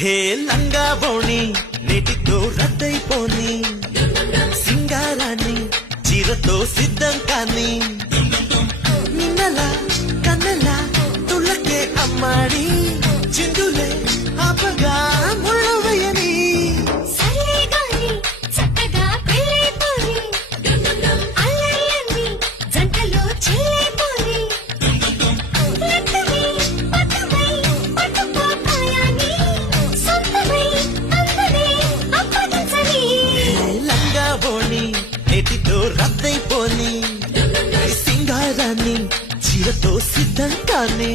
హే లంగా బోణి నేటితో రద్దయిపోని సింగారాన్ని చీరతో సిద్ధం కాని నిన్నలా కన్నలా తుళ్ళకే అమ్మాడి చిందులే ఆపగా ముళ్ళవయని నేటితో రద్దయిపోని సింగారాన్ని చీరతో సిద్ధం కానీ